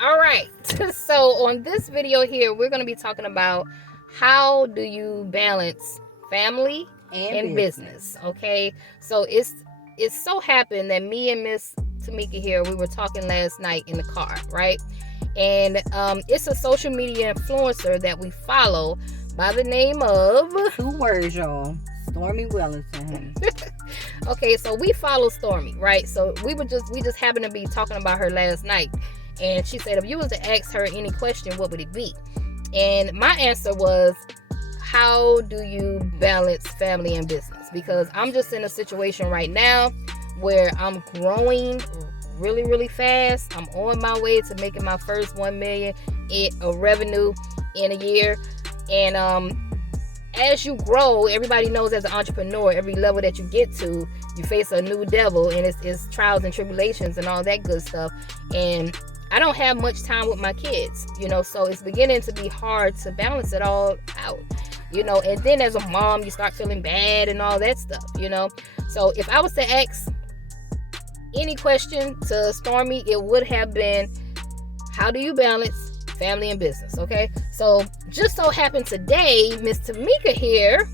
All right. So on this video here, we're going to be talking about how do you balance family And and business. business. Okay. So it's so happened that me and Miss Tameka here, we were talking last night in the car, right? And it's a social media influencer that we follow by the name of 2 words, y'all. Stormy Wellington, honey. okay, so we follow Stormy, right? So we just happened to be talking about her last night, and she said if you was to ask her any question, what would it be? And my answer was, how do you balance family and business? Because I'm just in a situation right now where I'm growing really, really fast. I'm on my way to making my first 1 million of revenue in a year, and as you grow, everybody knows as an entrepreneur, every level that you get to, you face a new devil, and it's trials and tribulations and all that good stuff. And I don't have much time with my kids, so it's beginning to be hard to balance it all out, and then as a mom, you start feeling bad and all that stuff. So if I was to ask any question to Stormy, it would have been, how do you balance family and business? Okay, so just so happened today, Miss Tameka here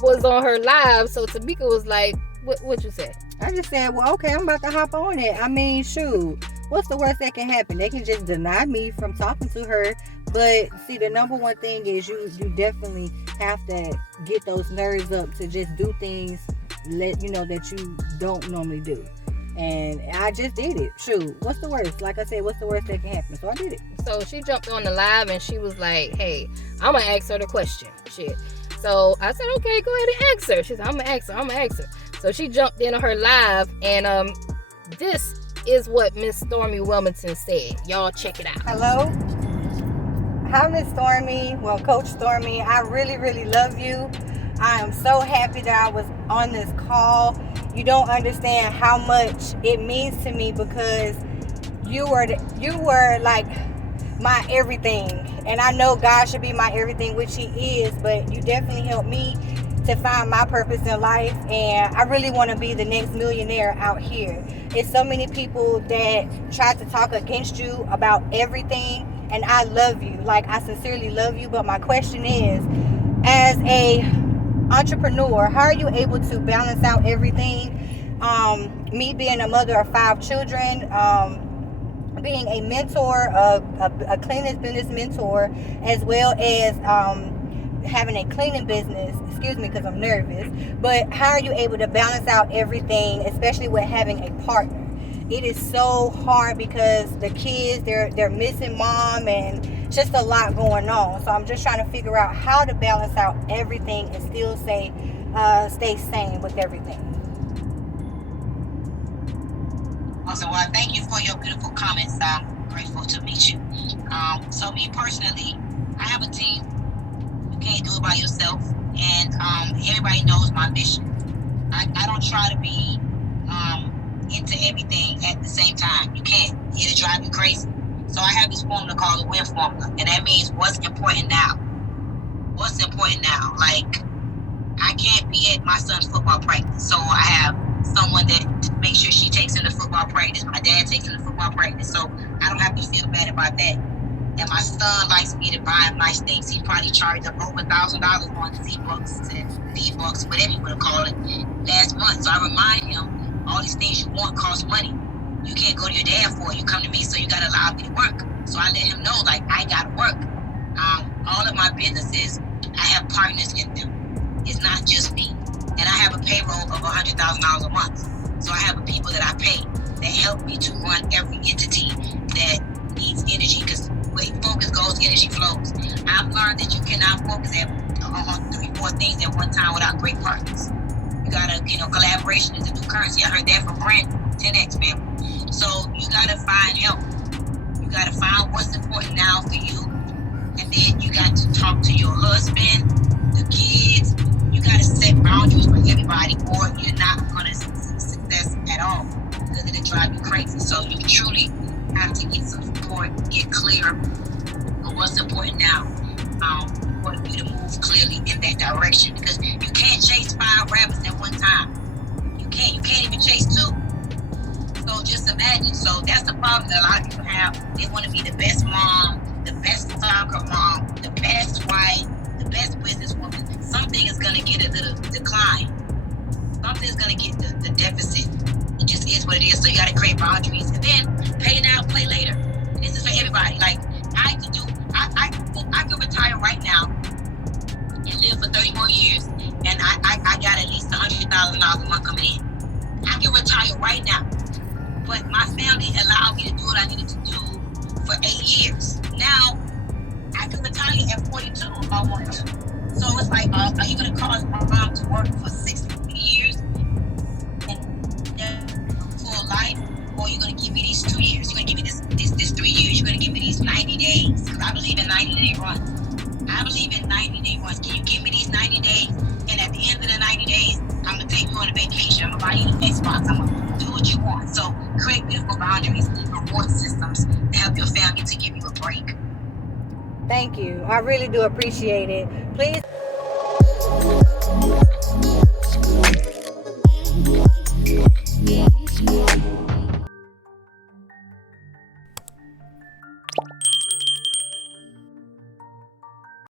was on her live. So Tameka was like, what you say? I just said, well, okay, I'm about to hop on it. I mean, shoot, what's the worst that can happen? They can just deny me from talking to her. But see, the number one thing is you definitely have to get those nerves up to just do things that you don't normally do. And I just did it. Shoot, what's the worst? Like I said, what's the worst that can happen? So I did it. So she jumped on the live and she was like, hey, I'm gonna ask her the question. Shit. So I said, okay, go ahead and ask her. She said, I'm gonna ask her. So she jumped in on her live, and this is what Miss Stormy Wellington said. Y'all check it out. Hello. Hi, Miss Stormy. Well, Coach Stormy, I really, really love you. I am so happy that I was on this call. You don't understand how much it means to me, because you were like my everything. And I know God should be my everything, which He is, but you definitely helped me to find my purpose in life. And I really want to be the next millionaire out here. It's so many people that try to talk against you about everything. And I love you. Like, I sincerely love you. But my question is, as a entrepreneur, how are you able to balance out everything? Me being a mother of 5 children, being a mentor, a cleaning business mentor, as well as having a cleaning business. Excuse me, because I'm nervous. But how are you able to balance out everything, especially with having a partner? It is so hard because the kids, they're missing mom, and just a lot going on. So I'm just trying to figure out how to balance out everything and still stay sane with everything. Also, well, thank you for your beautiful comments. I'm grateful to meet you. So me personally, I have a team. You can't do it by yourself, and everybody knows my mission. I don't try to be into everything at the same time. You can't. It'll drive you crazy. So I have this formula called the WIN formula, and that means what's important now. What's important now? Like, I can't be at my son's football practice, so I have someone that makes sure she takes him to football practice. My dad takes him to football practice, so I don't have to feel bad about that. And my son likes me to buy him nice things. He probably charged up over $1,000 on Z-Bucks and V-Bucks, whatever you want to call it, last month. So I remind him, all these things you want cost money. You can't go to your dad for it. You come to me, so you got to allow me to work. So I let him know, like, I got to work. All of my businesses, I have partners in them. It's not just me. And I have a payroll of $100,000 a month. So I have people that I pay that help me to run every entity that needs energy, because where focus goes, energy flows. I've learned that you cannot focus on 3-4 things at one time without great partners. You gotta, collaboration is a new currency. I heard that from Brand 10X family. So you gotta find help. You gotta find what's important now for you, and then you got to talk to your husband, the kids. You gotta set boundaries for everybody, or you're not gonna success at all, because it'll drive you crazy. So you truly have to get some support, get clear on what's important now, for you to move clearly in that direction, because you can't chase 5 rabbits at one time. You can't even chase 2. So just imagine. So that's the problem that a lot of people have. They want to be the best mom, the best soccer mom, the best wife, the best businesswoman. Something is going to get a little decline. Something is going to get the deficit. It just is what it is. So you got to create boundaries. And then pay now, play later. And this is for everybody. Like, I could retire right now and live for 30 more years. And I got at least $100,000 a month coming in. I can retire right now. But my family allowed me to do what I needed to do for 8 years. Now, I can retire at 42 if I want to. So it's like, are you going to cause my mom to work for 60 years and full life? Or are you going to give me these 2 years? You're going to give me this 3 years? You're going to give me these 90 days? Because I believe in 90-day runs. I believe in 90-day runs. Can you give me these 90 days? And at the end of the 90 days, I'm going to take you on a vacation. I'm going to buy you an Xbox. I'm going to do what you want. So create beautiful boundaries and reward systems to help your family to give you a break. Thank you. I really do appreciate it. Please